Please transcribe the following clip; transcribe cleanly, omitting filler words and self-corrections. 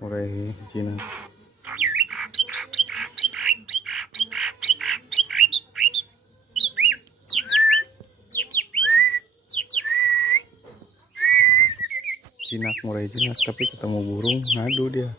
murai jinak. Jinak murai jinak, tapi ketemu burung ngadu dia.